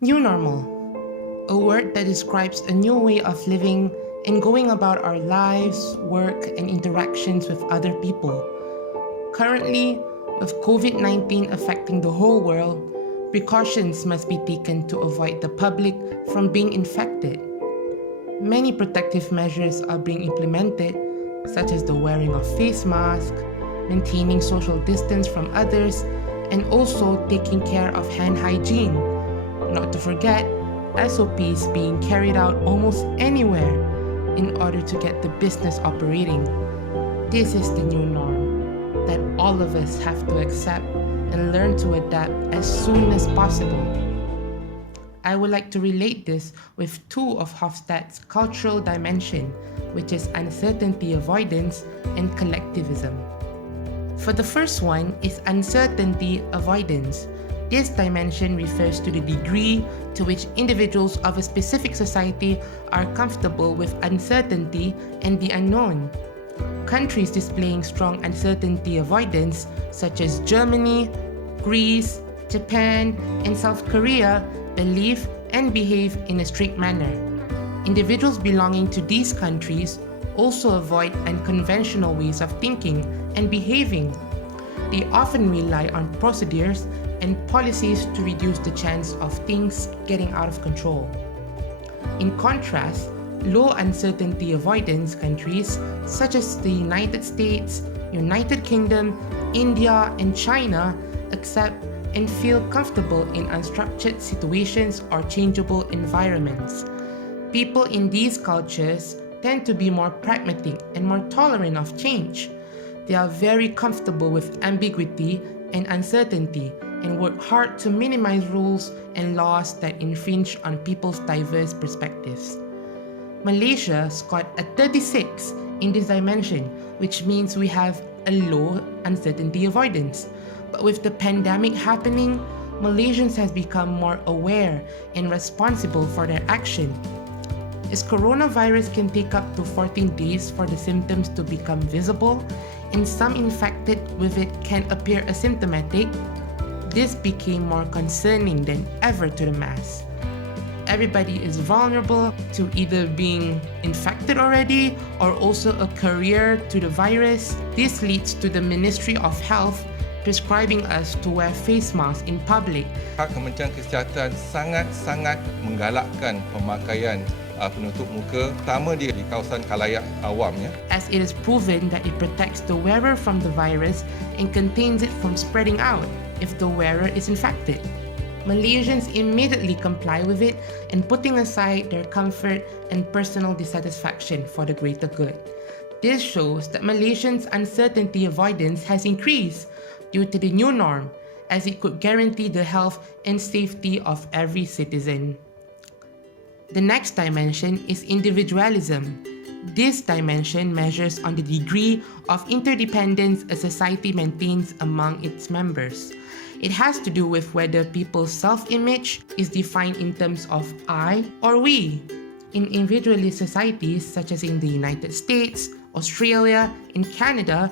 New normal, a word that describes a new way of living and going about our lives, work, and interactions with other people. Currently, with COVID 19 affecting the whole world, precautions must be taken to avoid the public from being infected. Many protective measures are being implemented, such as the wearing of face masks, maintaining social distance from others, and also taking care of hand hygiene. Not to forget, SOPs being carried out almost anywhere in order to get the business operating. This is the new norm that all of us have to accept and learn to adapt as soon as possible. I would like to relate this with two of Hofstede's cultural dimension, which is uncertainty avoidance and collectivism. For the first one is uncertainty avoidance. This dimension refers to the degree to which individuals of a specific society are comfortable with uncertainty and the unknown. Countries displaying strong uncertainty avoidance, such as Germany, Greece, Japan, and South Korea, believe and behave in a strict manner. Individuals belonging to these countries also avoid unconventional ways of thinking and behaving. They often rely on procedures and policies to reduce the chance of things getting out of control. In contrast, low uncertainty avoidance countries such as the United States, United Kingdom, India, and China accept and feel comfortable in unstructured situations or changeable environments. People in these cultures tend to be more pragmatic and more tolerant of change. They are very comfortable with ambiguity and uncertainty and work hard to minimize rules and laws that infringe on people's diverse perspectives. Malaysia scored a 36 in this dimension, which means we have a low uncertainty avoidance. But with the pandemic happening, Malaysians have become more aware and responsible for their action. As coronavirus can take up to 14 days for the symptoms to become visible, and some infected with it can appear asymptomatic, this became more concerning than ever to the mass. Everybody is vulnerable to either being infected already or also a carrier to the virus. This leads to the Ministry of Health prescribing us to wear face masks in public. Kementerian Kesihatan sangat-sangat menggalakkan pemakaian penutup muka, terutama di kawasan khalayak awam. As it is proven that it protects the wearer from the virus and contains it from spreading out if the wearer is infected. Malaysians immediately comply with it and putting aside their comfort and personal dissatisfaction for the greater good. This shows that Malaysians' uncertainty avoidance has increased due to the new norm, as it could guarantee the health and safety of every citizen. The next dimension is individualism. This dimension measures on the degree of interdependence a society maintains among its members. It has to do with whether people's self-image is defined in terms of I or we. In individualist societies such as in the United States, Australia, and Canada,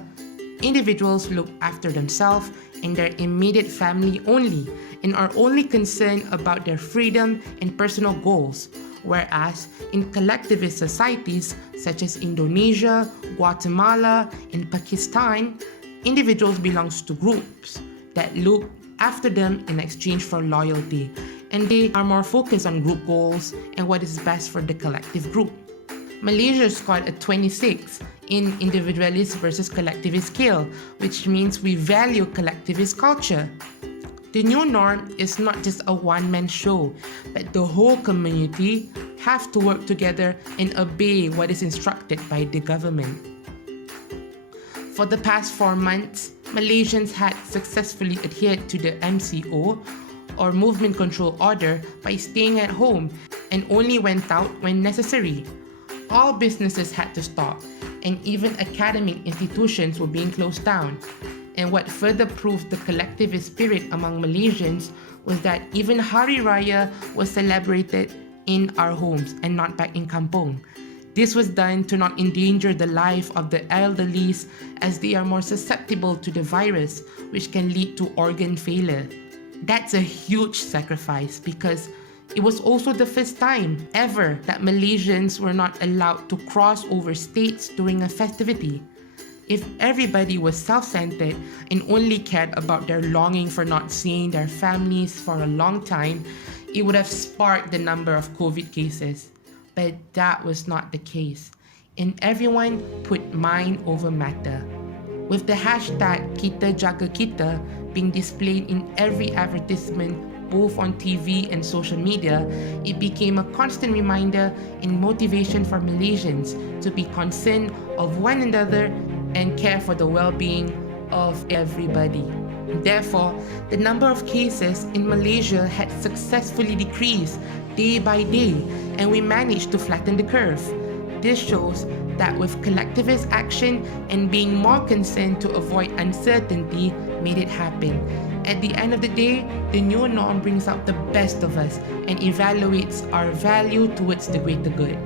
individuals look after themselves and their immediate family only and are only concerned about their freedom and personal goals. Whereas in collectivist societies such as Indonesia, Guatemala, and Pakistan, individuals belong to groups that look after them in exchange for loyalty, and they are more focused on group goals and what is best for the collective group. Malaysia scored a 26 in individualist versus collectivist scale, which means we value collectivist culture. The new norm is not just a one-man show, but the whole community have to work together and obey what is instructed by the government. For the past 4 months, Malaysians had successfully adhered to the MCO or Movement Control Order by staying at home and only went out when necessary. All businesses had to stop, and even academic institutions were being closed down. And what further proved the collectivist spirit among Malaysians was that even Hari Raya was celebrated in our homes and not back in kampung. This was done to not endanger the life of the elderly, as they are more susceptible to the virus, which can lead to organ failure. That's a huge sacrifice because It was also the first time ever that Malaysians were not allowed to cross over states during a festivity. If everybody was self-centered and only cared about their longing for not seeing their families for a long time, it would have sparked the number of COVID cases. But that was not the case, and everyone put mind over matter. With the hashtag Kita Jaga Kita being displayed in every advertisement, both on TV and social media, it became a constant reminder and motivation for Malaysians to be concerned of one another and care for the well-being of everybody. Therefore, the number of cases in Malaysia had successfully decreased day by day, and we managed to flatten the curve. This shows that with collectivist action and being more concerned to avoid uncertainty made it happen. At the end of the day, the new norm brings out the best of us and evaluates our value towards the greater good.